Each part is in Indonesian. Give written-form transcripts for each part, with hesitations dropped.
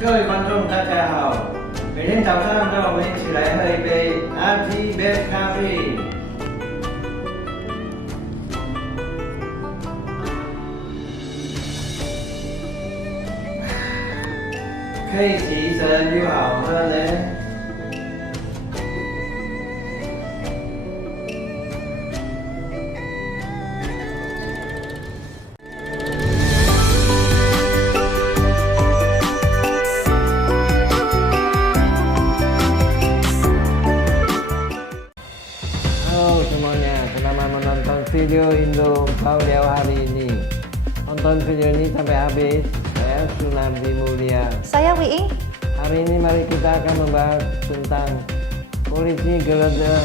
各位观众，大家好！每天早上，让我们一起来喝一杯阿基杯咖啡，可以提神又好喝呢。Halo semuanya, selamat menonton video Indo Pauliau hari ini. Tonton video ini sampai habis. Saya Sunardi Mulia. Saya Wiing. Hari ini mari kita akan membahas tentang polisi geledah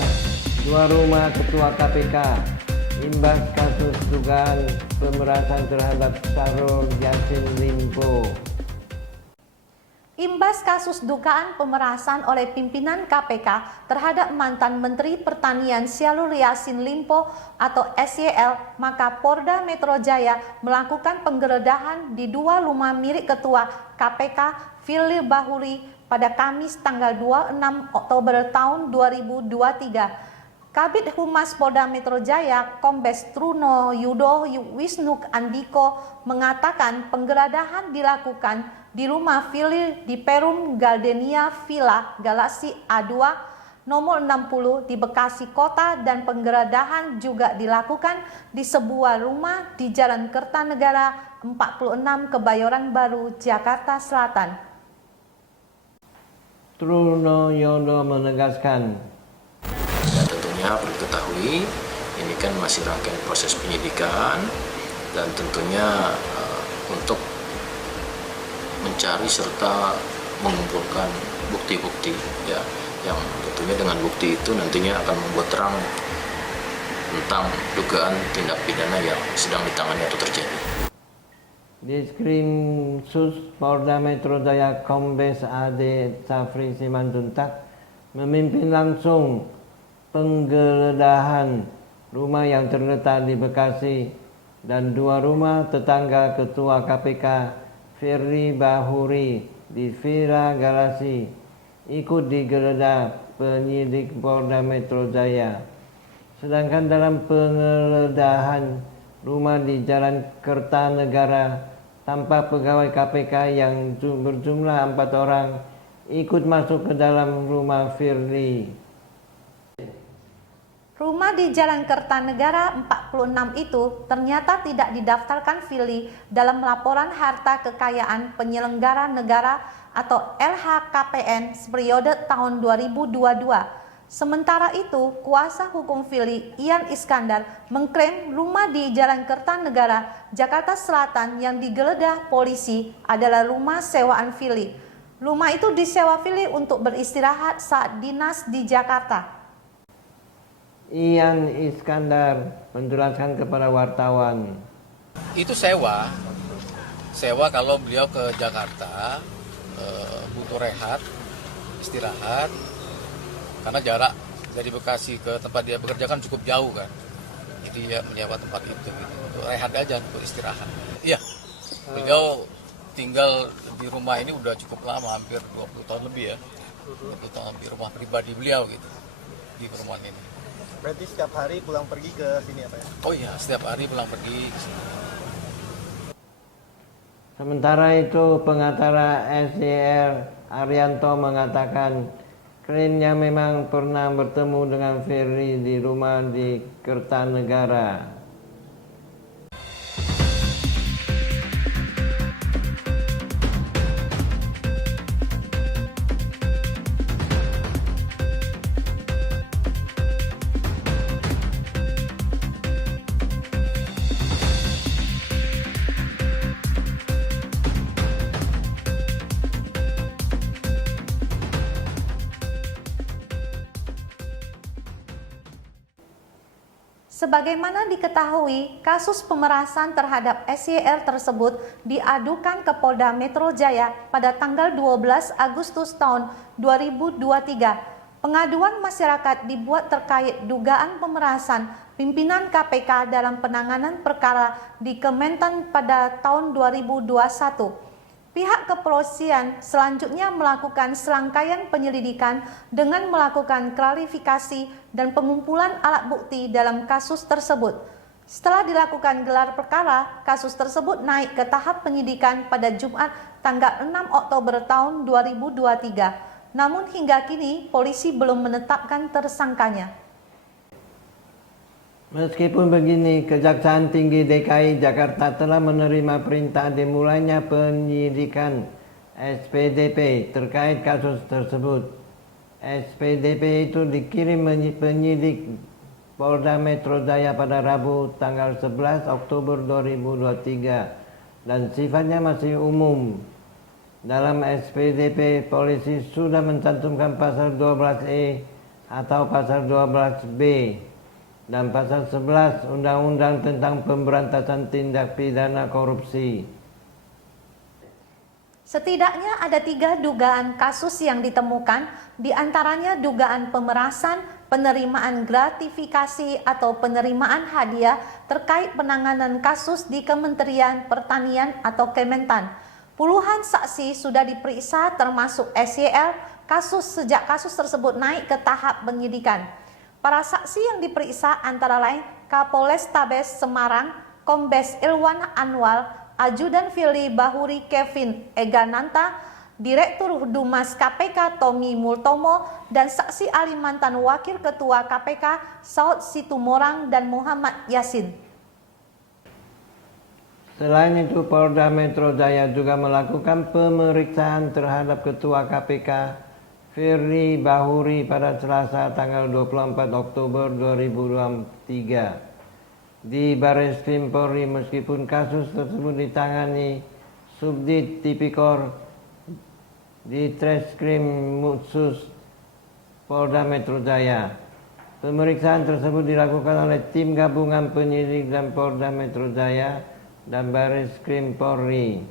dua rumah ketua KPK imbas kasus dugaan pemerasan terhadap Syahrul Yassin Limpo. Imbas kasus dugaan pemerasan oleh pimpinan KPK terhadap mantan Menteri Pertanian Syahrul Yassin Limpo atau SYL, maka Polda Metro Jaya melakukan penggeledahan di dua rumah milik Ketua KPK Firly Bahuri pada Kamis tanggal 26 Oktober tahun 2023. Kabid Humas Polda Metro Jaya, Kombes Truno Yudo Wisnu Andiko mengatakan penggeledahan dilakukan di rumah Firly di Perum Gardenia Villa Galaxy A2 nomor 60 di Bekasi Kota, dan penggeledahan juga dilakukan di sebuah rumah di Jalan Kertanegara 46 Kebayoran Baru, Jakarta Selatan. Truno Yudo menegaskan, dan tentunya perlu diketahui ini kan masih rangkaian proses penyidikan, dan tentunya untuk mencari serta mengumpulkan bukti-bukti ya, yang tentunya dengan bukti itu nantinya akan membuat terang tentang dugaan tindak pidana yang sedang ditangani atau terjadi. Diskrimsus Polda Metro Jaya Kombes AD Safri Simanjuntak memimpin langsung penggeledahan rumah yang terletak di Bekasi dan dua rumah tetangga Ketua KPK Firly Bahuri di Villa Galaxy ikut digeledah penyidik Polda Metro Jaya. Sedangkan dalam penggeledahan rumah di Jalan Kertanegara, tampak pegawai KPK yang berjumlah 4 orang ikut masuk ke dalam rumah Firly. Rumah di Jalan Kertanegara 46 itu ternyata tidak didaftarkan Firly dalam laporan harta kekayaan penyelenggara negara atau LHKPN periode tahun 2022. Sementara itu, kuasa hukum Firly, Ian Iskandar, mengklaim rumah di Jalan Kertanegara, Jakarta Selatan yang digeledah polisi adalah rumah sewaan Firly. Rumah itu disewa Firly untuk beristirahat saat dinas di Jakarta. Ian Iskandar menjelaskan kepada wartawan. Itu sewa kalau beliau ke Jakarta butuh rehat, istirahat, karena jarak dari Bekasi ke tempat dia bekerja kan cukup jauh kan. Jadi dia menyewa tempat itu gitu, untuk rehat aja, untuk istirahat. Iya, beliau tinggal di rumah ini udah cukup lama, hampir 20 tahun lebih ya. 20 tahun di rumah pribadi beliau gitu, di perumahan ini. Berarti setiap hari pulang pergi ke sini apa ya? Oh iya, setiap hari pulang pergi ke sini. Sementara itu, pengacara SYL Arianto mengatakan kliennya memang pernah bertemu dengan Firly di rumah di Kertanegara. Sebagaimana diketahui, kasus pemerasan terhadap SYL tersebut diadukan ke Polda Metro Jaya pada tanggal 12 Agustus tahun 2023. Pengaduan masyarakat dibuat terkait dugaan pemerasan pimpinan KPK dalam penanganan perkara di Kementan pada tahun 2021. Pihak kepolisian selanjutnya melakukan serangkaian penyelidikan dengan melakukan klarifikasi dan pengumpulan alat bukti dalam kasus tersebut. Setelah dilakukan gelar perkara, kasus tersebut naik ke tahap penyidikan pada Jumat tanggal 6 Oktober tahun 2023. Namun hingga kini polisi belum menetapkan tersangkanya. Meskipun begini, Kejaksaan Tinggi DKI Jakarta telah menerima perintah dimulainya penyidikan SPDP terkait kasus tersebut. SPDP itu dikirim penyidik Polda Metro Jaya pada Rabu tanggal 11 Oktober 2023 dan sifatnya masih umum. Dalam SPDP, polisi sudah mencantumkan pasal 12E atau pasal 12B dan pasal 11 Undang-Undang tentang Pemberantasan Tindak Pidana Korupsi. Setidaknya ada 3 dugaan kasus yang ditemukan, diantaranya dugaan pemerasan, penerimaan gratifikasi atau penerimaan hadiah terkait penanganan kasus di Kementerian Pertanian atau Kementan. Puluhan saksi sudah diperiksa termasuk SYL sejak kasus tersebut naik ke tahap penyidikan. Para saksi yang diperiksa antara lain Kapolrestabes Semarang, Kombes Ilwan Anwar, Ajudan Firly Bahuri Kevin Egananta, Direktur Humas KPK Tommy Multomo, dan saksi ahli mantan Wakil Ketua KPK Saud Situmorang dan Muhammad Yasin. Selain itu, Polda Metro Jaya juga melakukan pemeriksaan terhadap Ketua KPK Firly Bahuri pada Selasa tanggal 24 Oktober 2023 di Barreskrim Polri, meskipun kasus tersebut ditangani Subdit Tipikor di Treskrim Khusus Polda Metro Jaya. Pemeriksaan tersebut dilakukan oleh tim gabungan penyidik dan Polda Metro Jaya dan Barreskrim Polri.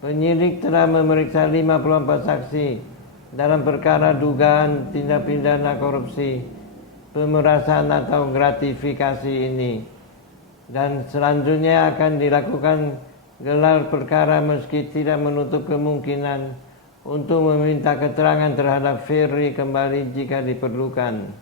Penyidik telah memeriksa 54 saksi dalam perkara dugaan tindak pidana korupsi, pemerasan atau gratifikasi ini, dan selanjutnya akan dilakukan gelar perkara meski tidak menutup kemungkinan untuk meminta keterangan terhadap Firly kembali jika diperlukan.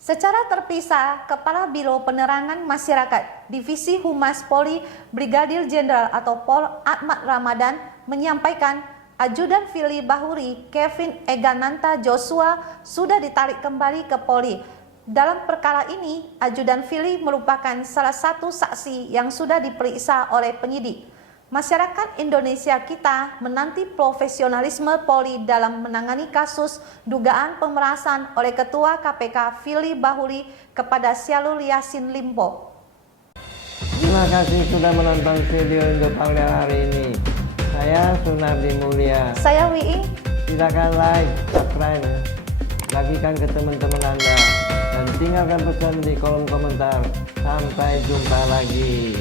Secara terpisah, Kepala Biro Penerangan Masyarakat Divisi Humas Polri Brigadir Jenderal atau Pol Ahmad Ramadan menyampaikan Ajudan Firly Bahuri Kevin Egananta Joshua sudah ditarik kembali ke Polri. Dalam perkara ini, Ajudan Firly merupakan salah satu saksi yang sudah diperiksa oleh penyidik. Masyarakat Indonesia kita menanti profesionalisme Polri dalam menangani kasus dugaan pemerasan oleh Ketua KPK Firly Bahuri kepada Syahrul Yassin Limpo. Terima kasih sudah menonton video Indopanglia hari ini. Saya Sunardi Mulia. Saya Wiing. Silakan like, subscribe, bagikan ke teman-teman Anda, dan tinggalkan pesan di kolom komentar. Sampai jumpa lagi.